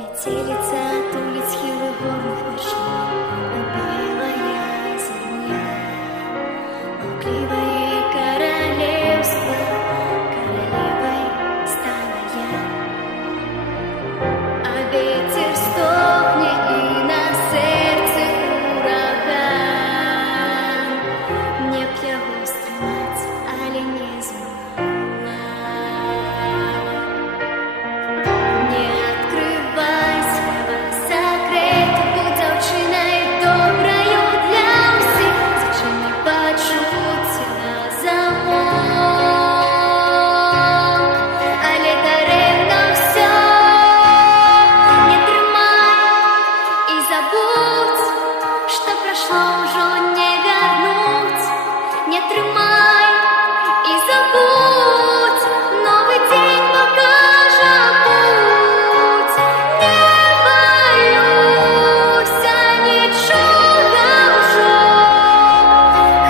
Метелица от улиц хилых горных вершин, белая земля, молчаливое королевство, королевой стала я. А ветер стохнет, и на сердце ураган. Мне б его стримать, але не змогла. Не открывайся, секрет, будь дзяўчынай добраю для ўсіх. Зачыні пачуцці на замок, але дарэмна ўсё. Не трымай і забудь, што прайшло ўжо не вярнуць. Не трымай і забудь, новы дзень пакажа путь. Не баюся нічога ўжо,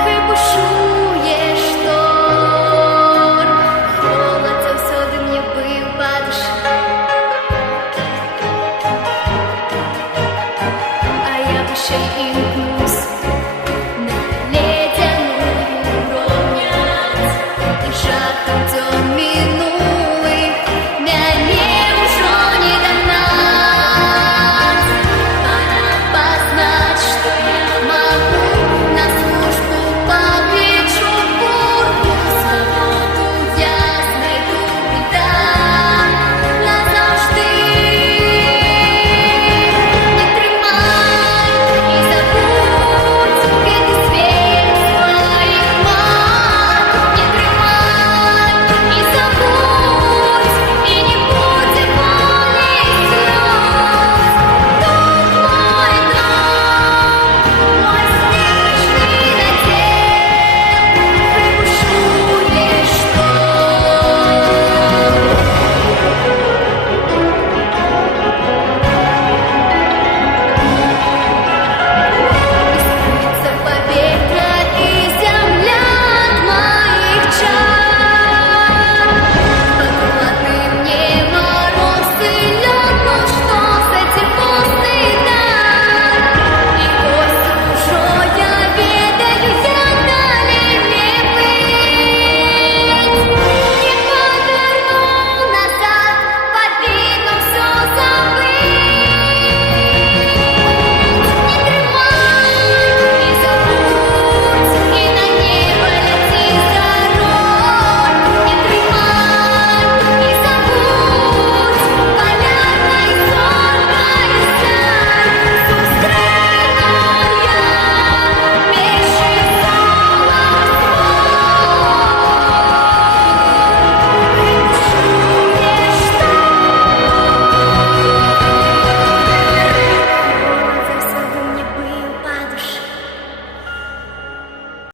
хай бушуе шторм. Холад заўсёды мне быў па душы, а я вышэй ім